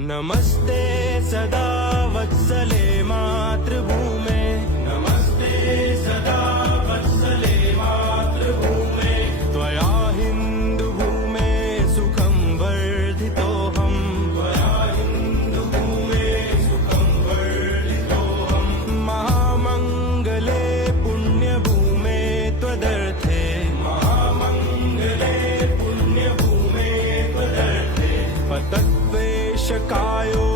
नमस्ते सदा वत्सले मातृभूमे, नमस्ते सदा वत्सले मातृभूमे, त्वया हिन्दुभूमे सुखं वर्धितोऽहम्, त्वया हिन्दुभूमे सुखं वर्धितोऽहम्, महामङ्गले पुण्यभूमे त्वदर्थे, महामङ्गले पुण्यभूमे त्वदर्थे, पतद्वेषकायो